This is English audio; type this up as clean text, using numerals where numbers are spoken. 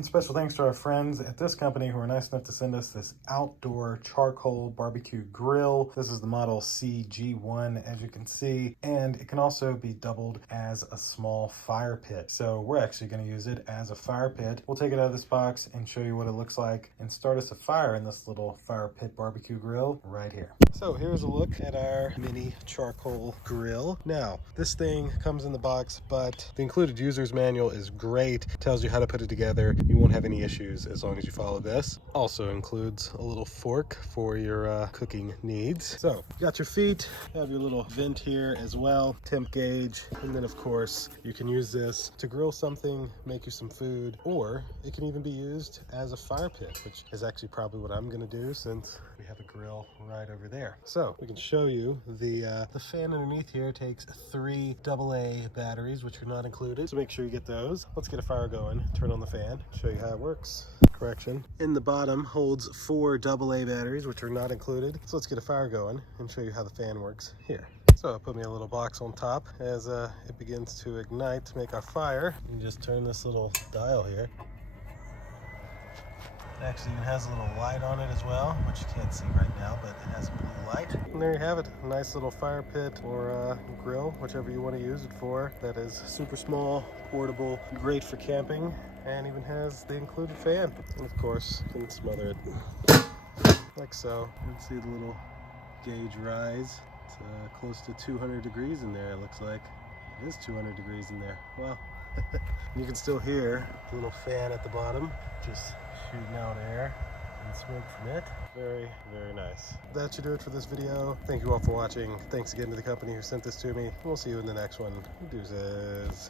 And special thanks to our friends at this company who are nice enough to send us this outdoor charcoal barbecue grill. This is the model CG1, as you can see, and it can also be doubled as a small fire pit. So we're actually going to use it as a fire pit. We'll take it out of this box and show you what it looks like and start us a fire in this little fire pit barbecue grill right here. So here's a look at our mini charcoal grill. Now, this thing comes in the box, but the included user's manual is great. It tells you how to put it together. You won't have any issues as long as you follow this. Also includes a little fork for your cooking needs. So you got your feet, you have your little vent here as well, temp gauge, and then of course you can use this to grill something, make you some food, or it can even be used as a fire pit, which is actually probably what I'm gonna do since we have a grill right over there. So we can show you the fan underneath here takes 3 AA batteries, which are not included, so make sure you get those. Let's get a fire going, turn on the fan, show you how it works. Correction. In the bottom holds 4 AA batteries, which are not included. So let's get a fire going and show you how the fan works here. So I put me a little box on top as it begins to ignite to make our fire. You can just turn this little dial here. It actually even has a little light on it as well, which you can't see right now, but it has a blue light. And there you have it, a nice little fire pit or grill, whichever you want to use it for. That is super small, portable, great for camping, and even has the included fan. And of course, you can smother it like so. You can see the little gauge rise. It's close to 200 degrees in there, it looks like. It is 200 degrees in there. Wow. You can still hear the little fan at the bottom, just shooting out air and smoke from it. Very, very nice. That should do it for this video. Thank you all for watching. Thanks again to the company who sent this to me. We'll see you in the next one. Deuces.